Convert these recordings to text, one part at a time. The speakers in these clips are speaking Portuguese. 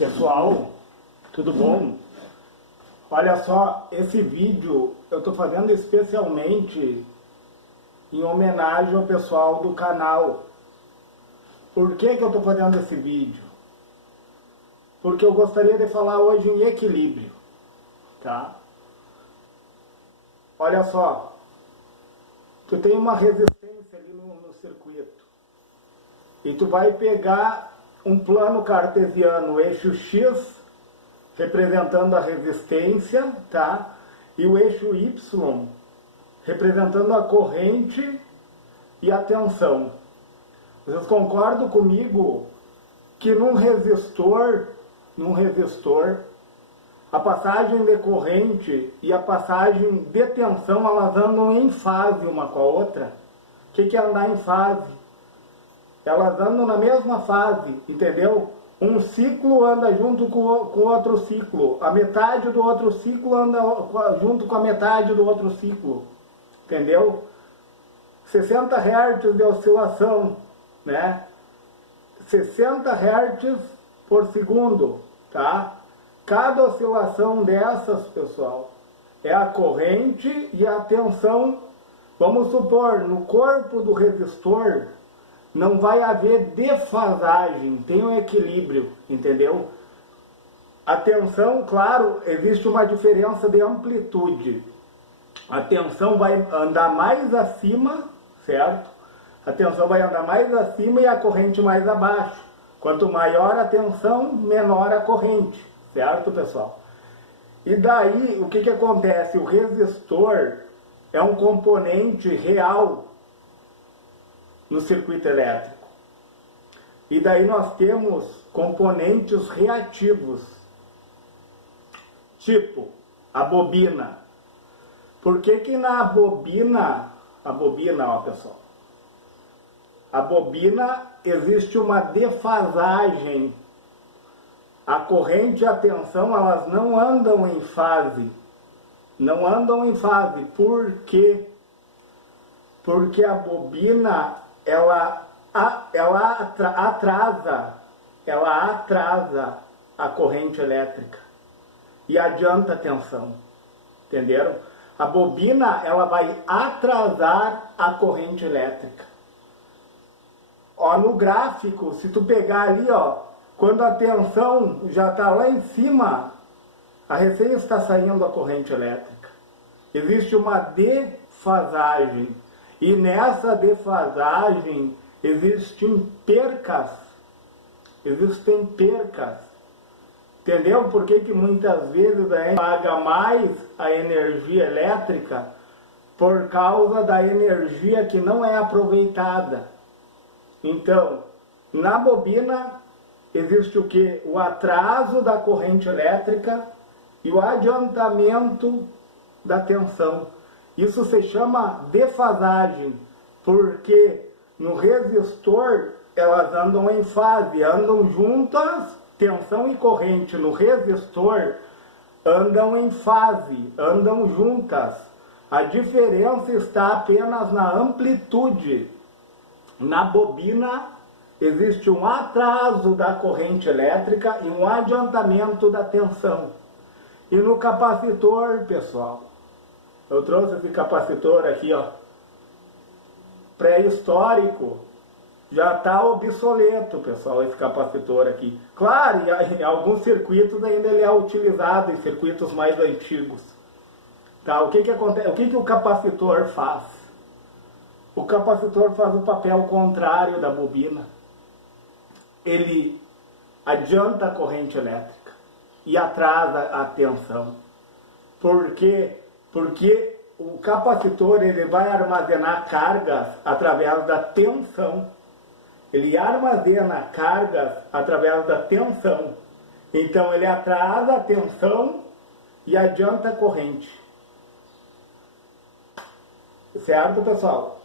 Pessoal, tudo bom? Olha só, esse vídeo eu estou fazendo especialmente em homenagem ao pessoal do canal. Por que eu estou fazendo esse vídeo? Porque eu gostaria de falar hoje em equilíbrio, tá? Olha só, tu tem uma resistência ali no circuito e tu vai pegar um plano cartesiano, eixo X, representando a resistência, tá? E o eixo Y, representando a corrente e a tensão. Vocês concordam comigo que num resistor, a passagem de corrente e a passagem de tensão, elas andam em fase uma com a outra? O que é andar em fase? Elas andam na mesma fase, entendeu? Um ciclo anda junto com o outro ciclo. A metade do outro ciclo anda junto com a metade do outro ciclo. Entendeu? 60 Hz de oscilação, né? 60 Hz por segundo, tá? Cada oscilação dessas, pessoal, é a corrente e a tensão. Vamos supor, no corpo do resistor, não vai haver defasagem, tem um equilíbrio, entendeu? A tensão, claro, existe uma diferença de amplitude. A tensão vai andar mais acima, certo? A tensão vai andar mais acima e a corrente mais abaixo. Quanto maior a tensão, menor a corrente, certo, pessoal? E daí, o que acontece? O resistor é um componente real no circuito elétrico. E daí nós temos componentes reativos, tipo a bobina. Por que na bobina, ó pessoal, a bobina existe uma defasagem. A corrente e a tensão, elas não andam em fase. Não andam em fase. Por quê? Porque a bobina, ela atrasa a corrente elétrica e adianta a tensão. Entenderam? A bobina, ela vai atrasar a corrente elétrica. Ó, no gráfico, se tu pegar ali, ó, quando a tensão já está lá em cima, a recém está saindo a corrente elétrica. Existe uma defasagem. E nessa defasagem existem percas. Existem percas. Entendeu? Por que muitas vezes a gente paga mais a energia elétrica? Por causa da energia que não é aproveitada. Então, na bobina existe o que? O atraso da corrente elétrica e o adiantamento da tensão. Isso se chama defasagem, porque no resistor elas andam em fase, andam juntas, tensão e corrente no resistor andam em fase, andam juntas. A diferença está apenas na amplitude. Na bobina existe um atraso da corrente elétrica e um adiantamento da tensão. E no capacitor, pessoal, eu trouxe esse capacitor aqui, ó, pré-histórico, já está obsoleto, pessoal, esse capacitor aqui. Claro, em alguns circuitos ainda ele é utilizado, em circuitos mais antigos. Tá? O que acontece? O que o capacitor faz? O capacitor faz o papel contrário da bobina. Ele adianta a corrente elétrica e atrasa a tensão. Por quê? Porque o capacitor, ele vai armazenar cargas através da tensão. Ele armazena cargas através da tensão. Então ele atrasa a tensão e adianta a corrente. Certo, pessoal?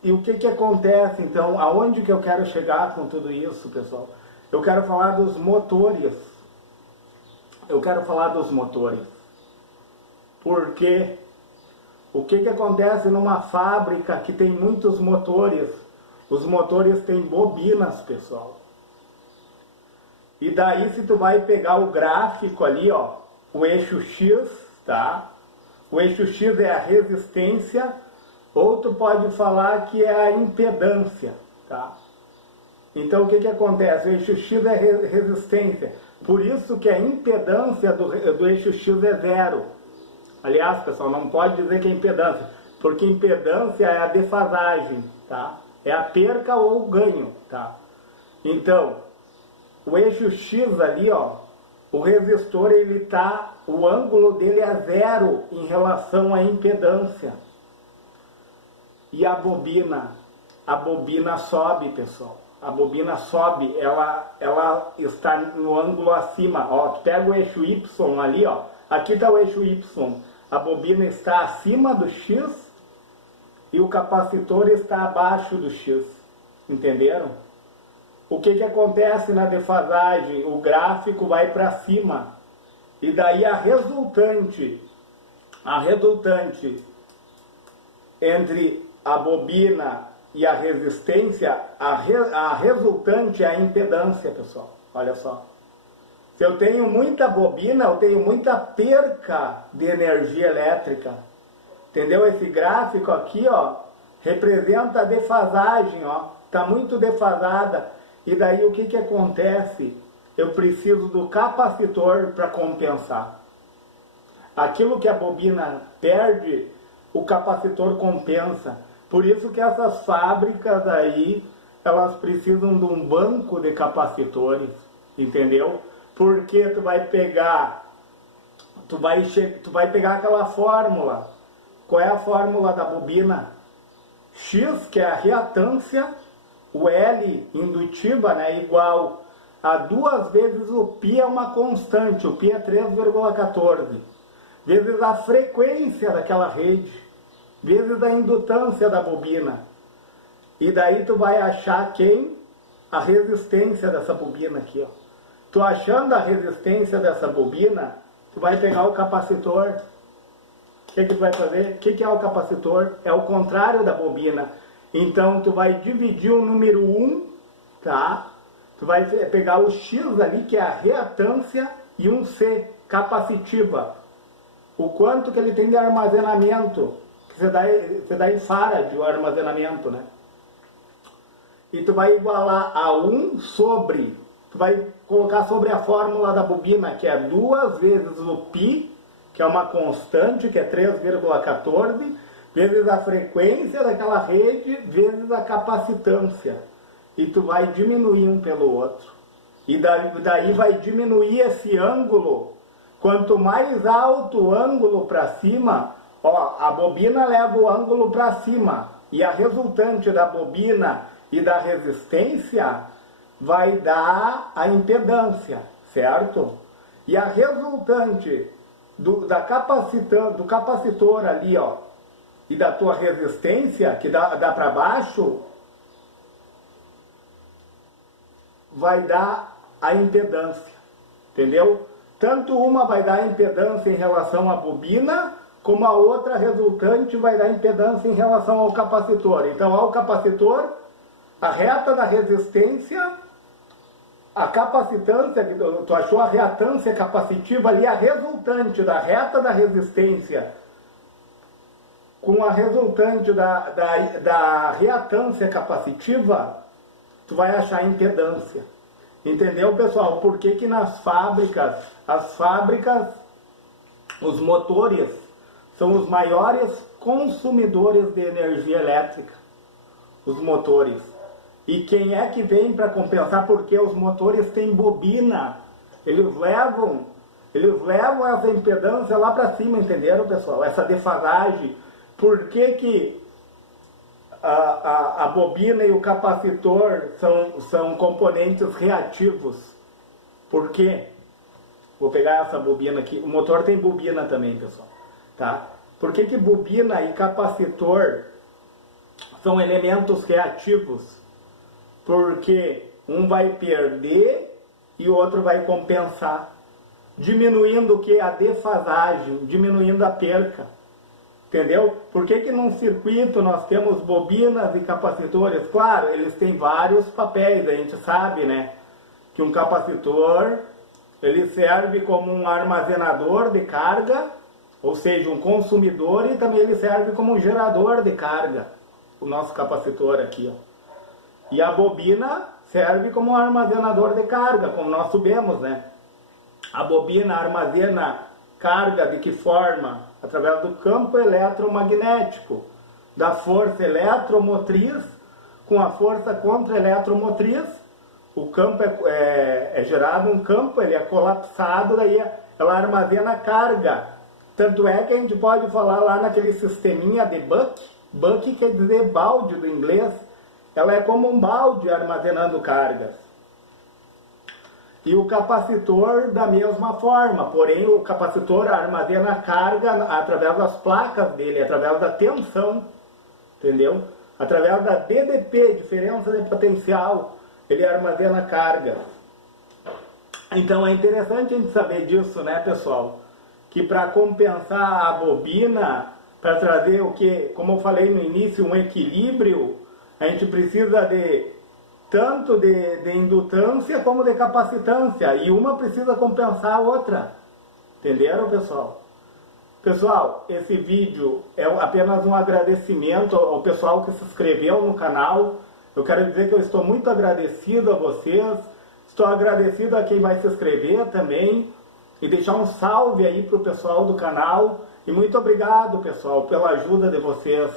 E o que acontece, então? Aonde que eu quero chegar com tudo isso, pessoal? Eu quero falar dos motores. Porque o que acontece numa fábrica que tem muitos motores? Os motores têm bobinas, pessoal. E daí se tu vai pegar o gráfico ali, ó, o eixo X, tá? O eixo X é a resistência, ou tu pode falar que é a impedância, tá? Então o que acontece? O eixo X é resistência, por isso que a impedância do eixo X é zero. Aliás, pessoal, não pode dizer que é impedância, porque impedância é a defasagem, tá? É a perca ou o ganho, tá? Então, o eixo X ali, ó, o resistor, ele tá, o ângulo dele é zero em relação à impedância. E a bobina sobe, pessoal. A bobina sobe, ela está no ângulo acima. Ó, tu pega o eixo Y ali, ó, aqui está o eixo Y. A bobina está acima do X e o capacitor está abaixo do X. Entenderam? O que acontece na defasagem? O gráfico vai para cima. E daí a resultante entre a bobina e a resistência, a resultante é a impedância, pessoal. Olha só. Se eu tenho muita bobina, eu tenho muita perca de energia elétrica. Entendeu? Esse gráfico aqui, ó, representa a defasagem, ó. Está muito defasada. E daí o que acontece? Eu preciso do capacitor para compensar. Aquilo que a bobina perde, o capacitor compensa. Por isso que essas fábricas aí, elas precisam de um banco de capacitores, entendeu? Porque tu vai pegar aquela fórmula. Qual é a fórmula da bobina? X, que é a reatância, o L indutiva, né, igual a 2 vezes o π é uma constante, o π é 3,14, vezes a frequência daquela rede, vezes a indutância da bobina. E daí tu vai achar quem? A resistência dessa bobina aqui, ó. Tu achando a resistência dessa bobina, tu vai pegar o capacitor. O que tu vai fazer? O que é o capacitor? É o contrário da bobina. Então tu vai dividir o número 1, tá? Tu vai pegar o X ali, que é a reatância, e um C, capacitiva. O quanto que ele tem de armazenamento. Você dá em farad o armazenamento, né? E tu vai igualar a 1 sobre, tu vai colocar sobre a fórmula da bobina, que é 2 vezes o π, que é uma constante, que é 3,14, vezes a frequência daquela rede, vezes a capacitância. E tu vai diminuir um pelo outro. E daí vai diminuir esse ângulo. Quanto mais alto o ângulo para cima, ó, a bobina leva o ângulo para cima. E a resultante da bobina e da resistência vai dar a impedância, certo? E a resultante do capacitor ali, ó, e da tua resistência, que dá para baixo, vai dar a impedância, entendeu? Tanto uma vai dar impedância em relação à bobina, como a outra resultante vai dar impedância em relação ao capacitor. Então, ao capacitor, a reta da resistência, a capacitância, tu achou a reatância capacitiva ali, a resultante da reta da resistência com a resultante da reatância capacitiva, tu vai achar impedância. Entendeu, pessoal? Por que nas fábricas, os motores são os maiores consumidores de energia elétrica? Os motores. E quem é que vem para compensar? Porque os motores têm bobina. Eles levam essa impedância lá para cima, entenderam, pessoal? Essa defasagem. Por que a bobina e o capacitor são componentes reativos? Por quê? Vou pegar essa bobina aqui. O motor tem bobina também, pessoal. Tá? Por que bobina e capacitor são elementos reativos? Porque um vai perder e o outro vai compensar. Diminuindo o que? A defasagem, diminuindo a perca. Entendeu? Por que num circuito nós temos bobinas e capacitores? Claro, eles têm vários papéis, a gente sabe, né? que um capacitor ele serve como um armazenador de carga, ou seja, um consumidor, e também ele serve como um gerador de carga, o nosso capacitor aqui, ó. E a bobina serve como um armazenador de carga, como nós sabemos, né? A bobina armazena carga de que forma? Através do campo eletromagnético, da força eletromotriz com a força contra-eletromotriz. O campo é gerado um campo, ele é colapsado, daí ela armazena carga. Tanto é que a gente pode falar lá naquele sisteminha de Buck quer dizer balde do inglês, ela é como um balde armazenando cargas. E o capacitor da mesma forma, porém o capacitor armazena carga através das placas dele, através da tensão, entendeu? Através da DDP, diferença de potencial, ele armazena carga. Então é interessante a gente saber disso, né, pessoal? Que para compensar a bobina, para trazer o que, como eu falei no início, um equilíbrio, a gente precisa de tanto de indutância como de capacitância, e uma precisa compensar a outra. Entenderam, pessoal? Pessoal, esse vídeo é apenas um agradecimento ao pessoal que se inscreveu no canal. Eu quero dizer que eu estou muito agradecido a vocês, estou agradecido a quem vai se inscrever também, e deixar um salve aí para o pessoal do canal, e muito obrigado, pessoal, pela ajuda de vocês.